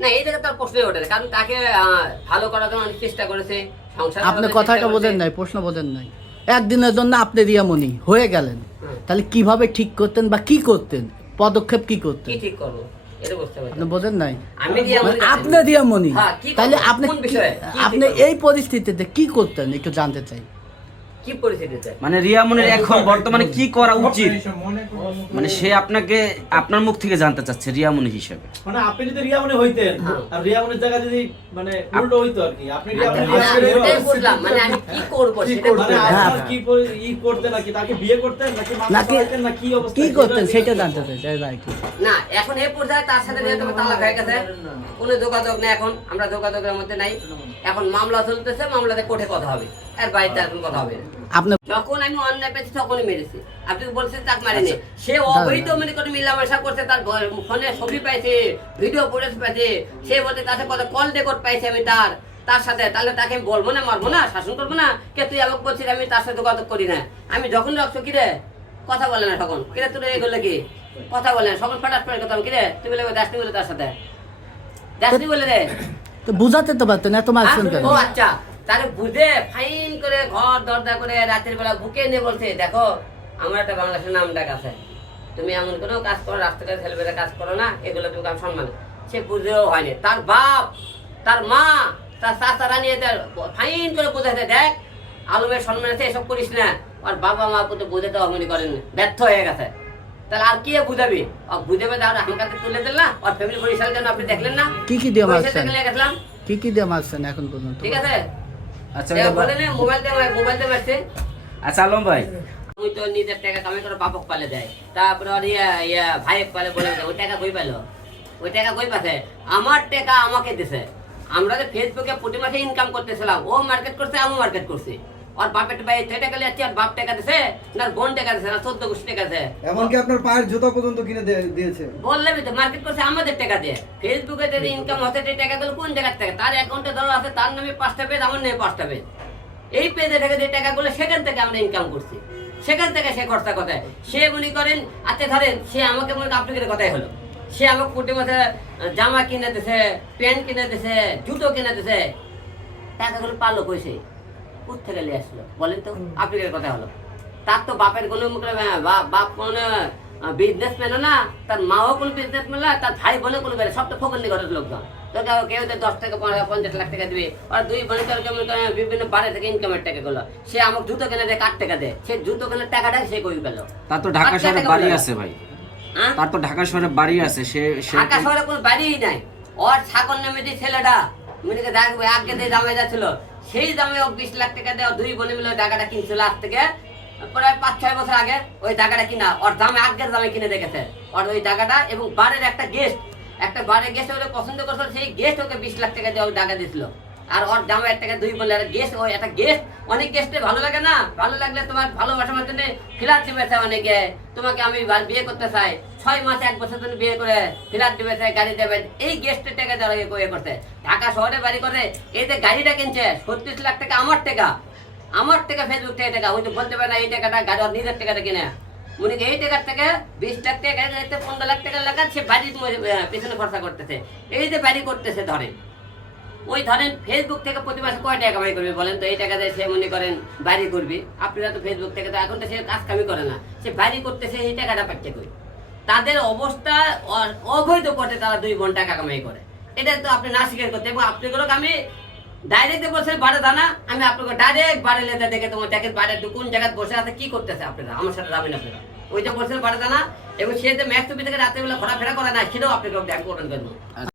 না এই জায়গায় তার প্রশ্নই ওঠে কারণ তাকে ভালো করার জন্য অনেক চেষ্টা করেছে সংসার আপনি কথাটা বোঝেন নাই প্রশ্ন বোঝেন নাই। একদিনের জন্য আপনি রিয়ামণি হয়ে গেলেন। তাহলে কীভাবে ঠিক করতেন বা কি করতেন? পদক্ষেপ কি করতেন? কি ঠিক করব? আপনি বোঝেন নাই? মানে। আপনি রিয়ামণি। হ্যাঁ, তাহলে আপনি আপনি এই পরিস্থিতিতে কি করতেন? একটু জানতে চাই। কি পরিস্থিতিতে মানে রিয়ামনের এখন বর্তমানে কি করা উচিত? মানে সে আপনাকে আপনার মুখ থেকে জানতে চাচ্ছে রিয়ামনি হিসেবে। মানে আপনি যদি রিয়ামনে হইতেন হ্যাঁ। আর জায়গা যদি মানে উল্টো হইতো আর কি আপনি রিয়ামনের ওটাই বললাম মানে আমি কি করব সেটা মানে। কি ই করতেন নাকি তাকে বিয়ে করতেন নাকি না কি অবস্থা? কি করতেন সেটা জানতে চাই চাই ভাই কি? না এখন এই পর্যায়ে তার সাথে যেহেতু তালাক হয়ে গেছে কোনো যোগাযোগ নেই এখন আমরা যোগাযোগের মধ্যে নাই। এখন মামলা চলতেছে মামলাতে কোর্টে কথা হবে আর বাড়িতে এখন কথা হবে না। আপনি যখন আমি অন্যায় পেয়েছি তখনই মেরেছি। আপনি বলছেন তাক মারিনি সে অবৈধ মনে করে মিলামেশা করছে তার ফোনে ছবি পাইছে ভিডিও ফুটেজ পাইছে। সে বলতে তার সাথে কল রেকর্ড পাইছে আমি তার তার সাথে। তাহলে তাকে আমি বলব না মারবো না শাসন করব না কে তুই আমাকে বলছিস আমি তার সাথে করি না। আমি যখন রাখছো কিরে? কথা বলে না তখন। কিরে তুই এগুলো কি? কথা বলে না। সকল ফাটাস করে কথা কিরে? তুই বলে দাসনি বলে তার সাথে। দাসনি বলে রে তো বুঝাতে তো পারতেন এত মারছেন কেন ও আচ্ছা। তাহলে বুঝে ফাইন করে ঘর দরজা করে রাতের বেলা বুকে নিয়ে বলছে দেখো আমার একটা বাংলাদেশের নাম ডাক আছে। তুমি এমন কোনো কাজ করো রাস্তাঘাটে ছেলেবেলা কাজ করো না এগুলো তুমি আমি সম্মান সে বুঝেও হয়নি। তার বাপ তার মা তার চাচারা নিয়ে তার ফাইন করে বোঝাতে দেখ আলমের সম্মান আছে এসব করিস না। আর বাবা মা পুতো বোঝাতে অমনি করেন ব্যর্থ হয়ে গেছে। তাহলে আর কি বুঝাবি? আর বুঝাবে তাহলে আমার কাছে তুলে দিল না আর ফ্যামিলি যেন আপনি দেখলেন না? কি কি দিয়ে গেছিলাম। কি কি দিয়ে মারছেন এখন পর্যন্ত? ঠিক আছে? আচ্ছা বলে না মোবাইল দে মোবাইল দে মারছে আচ্ছা আলম ভাই। ওই তো নিজের টাকা কামাই করে বাপক পালে দেয়। তারপরে ইয়া ইয়া ভাইয়ের পালে বলে ওই টাকা কই পেল ওই টাকা কই পাছে আমার টাকা আমাকে দিছে। আমরা যে ফেসবুকে প্রতি মাসে ইনকাম করতেছিলাম ও মার্কেট করছে আমি মার্কেট করছি। আর বাপের ভাই ছয় টাকা লিয়ে আর বাপ টাকা দিছে না বোন টাকা দিছে না চোদ্দ গোষ্ঠী টাকা দিছে। এমনকি আপনার পায়ের জুতা পর্যন্ত কিনে দিয়েছে। বললাম তো মার্কেট করছে আমাদের টাকা দিয়ে। ফেসবুকে যে ইনকাম হচ্ছে সেই টাকাগুলো কোন জায়গার থেকে? তার অ্যাকাউন্টে ধরো আছে তার নামে পাঁচটা পেজ আমার নামে পাঁচটা পেজ এই পেজে থেকে যে টাকাগুলো সেখান থেকে আমরা ইনকাম করছি। সেখান থেকে সে খরচা কথায়? সে মনে করেন আচ্ছা ধরেন সে আমাকে মনে আপনাদের কথাই হলো। সে আমাকে প্রতি মাসে জামা কিনে দিছে প্যান্ট কিনে দিছে জুতো কিনে দিছে। টাকাগুলো পারল কইছে থেকে নিয়ে আসলো? বলেন তো আপনাদের কথা হলো। তার তো বাপের কোনো মুখে বাপ কোনো বিজনেসম্যান না তার মাও কোনো বিজনেসম্যান না তার ভাই কোনো বেড়ে সব তো ফোকন্দি ঘরের লোকজন। তো কেউ তো দশ পনেরো পঞ্চাশ লাখ টাকা দিবে। আর দুই বোনে তার কেমন বিভিন্ন বাড়ি থেকে ইনকামের টাকা গুলো। সে আমাকে জুতো কিনে দেয় টাকা দেয়? সে জুতো কেনার টাকাটা সে কই পেল? তার তো ঢাকা শহরে বাড়ি আছে ভাই। হ্যাঁ? তার তো ঢাকা শহরে বাড়ি আছে সে সে ঢাকা শহরে কোনো বাড়িই নাই। ওর ছাগল নামে যে ছেলেটা মিনিকে দেখবে আগে যে দামে যাচ্ছিল, সেই দামে ও বিশ লাখ টাকা দেওয়া দুই বোনে মিলে ওই টাকাটা কিনছিল আজ থেকে, প্রায় পাঁচ, ছয় বছর আগে ওই টাকাটা কিনা, ওর দামে আগের দামে কিনে দেখেছে। ওর ওই টাকাটা এবং বাড়ির একটা গেস্ট একটা বাড়ির গেস্ট ওকে পছন্দ করছিল, সেই গেস্ট ওকে বিশ লাখ টাকা দিয়ে ওই টাকা দিয়েছিল। আর ওর দামে এক টাকা দুই বলে গেস্ট ওই একটা গেস্ট অনেক গেস্টে ভালো লাগে না? ভালো লাগলে তোমার ভালোবাসার মাধ্যমে ফ্ল্যাট দিবে অনেকে। তোমাকে আমি বিয়ে করতে চাই। ছয় মাসে এক বছর ধরে বিয়ে করে ফ্ল্যাট দিবে গাড়ি দেবে। এই গেস্টের টাকা লাগে কয়ে করতে? ঢাকা শহরে বাড়ি করে, এই যে গাড়িটা কিনছে, ছত্রিশ লাখ টাকা আমার টাকা। আমার টাকা ফেসবুক থেকে টাকা, ওই বলতে পারে না, এই টাকাটা গাড়ি নিজের টাকাটা কিনে। করি এই টাকার থেকে বিশ লাখ টাকা পনেরো লাখ টাকা লাগা সে বাড়ির পেছনে খরচা করতেছে। এই যে বাড়ি করতেছে, ধরেন। ওই ধরেন ফেসবুক থেকে প্রতি মাসে কয় টাকা কামাই করবে বলেন তো? এই টাকা দিয়ে সে মনে করেন বাড়ি করবি। আপনারা তো ফেসবুক থেকে তো এখন তো সে কাজ কামি করে না। সে বাড়ি করতেছে, এই টাকাটা পাচ্ছে কই? তাদের অবস্থা অবৈধ পথে তারা দুই বোন টাকা কামাই করে। এটা তো আপনি না স্বীকার করতে এবং আপনাদেরকে আমি ডাইরেক্ট বলছেন বাড়ে দানা, আমি আপনাকে ডাইরেক্ট বাড়ে লেতে দেখে তোমার দেখেন বাড়ে কোন জায়গায় বসে আছে, কি করতেছে আপনারা? আমার সাথে যাবেন আপনারা। ওইটা বলছেন বাড়ে দানা, এবং সে যে ম্যাক্স থেকে রাতের বেলা ঘোরাফেরা করে না, সেটাও আপনাকে আমি করবেন